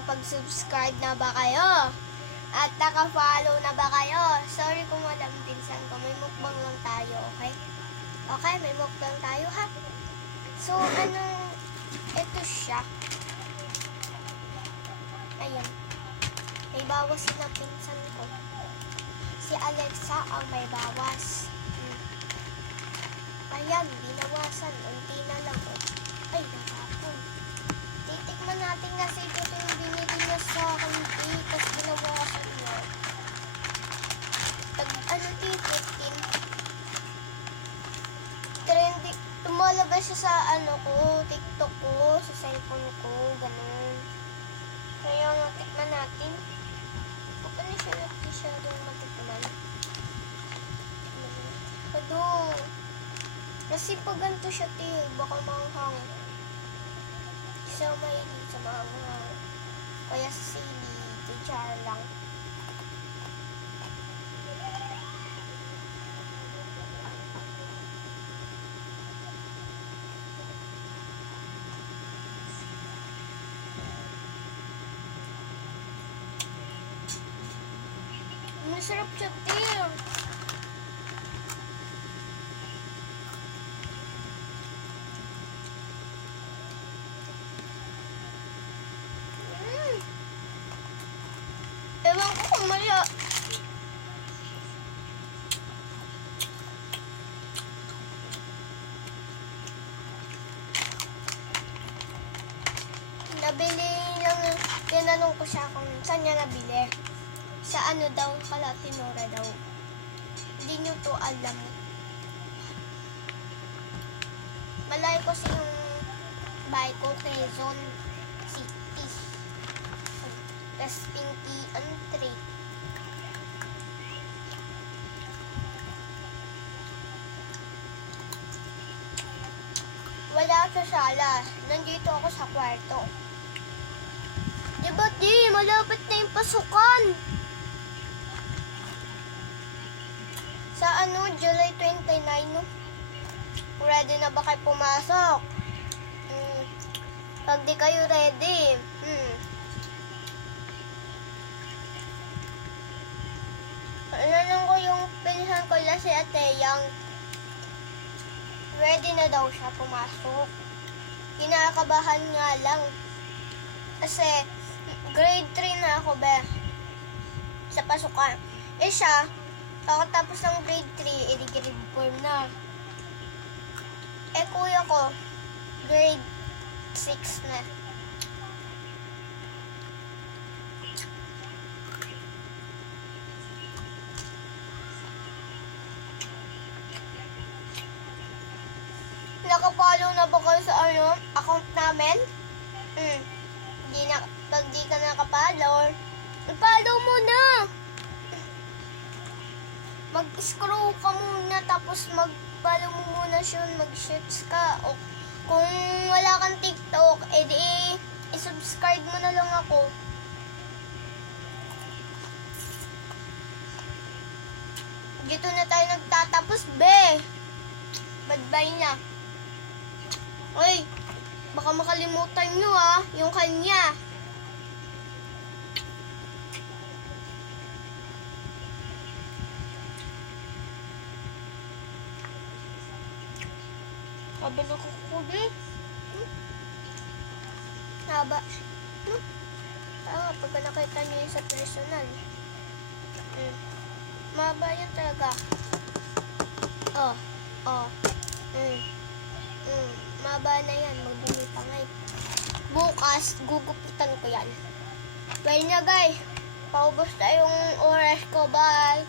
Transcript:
nakapag-subscribe na ba kayo? At naka-follow na ba kayo? Sorry kung walang pinsan ko. May mukbang lang tayo, okay? Okay, may mukbang tayo ha. So, ito siya. Ayan. May bawas na pinsan ko. Si Alexa ang may bawas. Ayan, binawasan. Unti na lang. Ay, nakapon. Titikman natin kasi ito yung binili niya sa akin. Tapos binawasan niya. T15. Trendy. Tumalabas siya sa TikTok ko, sa cellphone ko, ganun. Kaya nga, tikman natin. Baka na siya masyadong matikman. Kasi pag ganito siya, baka manghang. Kasi mahilig sa manghang. Kaya sa sili, kutsara lang. Masarap siya, Ewan ko kung maya. Nabili lang, tinanong ko siya kung saan niya nabili. Sa daw, Kalatinora daw. Hindi nyo to alam. Malayo kasi yung bahay ko, Quezon City. Tapos Pinky Entry. Wala sa sala. Nandito ako sa kwarto. Diba malapit na yung pasukan. Sa July 29, no? Ready na ba kayo pumasok? Pag di kayo ready, Alam ko yung pinsan ko lang si Ate Yang. Ready na daw siya pumasok. Kinakabahan nga lang. Kasi grade 3 na ako, be. Sa pasukan. Siya, kakatapos ng grade 3, grade 4 na. Kuya ko, grade 6 na. Nakapollow na ba kayo sa account namin? Pag di ka nakapollow, i-follow mo na. Mag-scroll ka muna, tapos mag-follow mo muna siya, mag-shoots ka. O kung wala kang TikTok, i-subscribe mo na lang ako. Dito na tayo nagtatapos, be. Bye-bye na. Uy, baka makalimutan nyo yung kanya. Sabi na kukubi. Haba. Pag nakita nyo yun sa personal. Mahaba yan talaga. Mahaba na yan. Magdumi pa ngay. Bukas, gugupitan ko yan. Bye na, guys. Paubos na yung oras ko. Bye.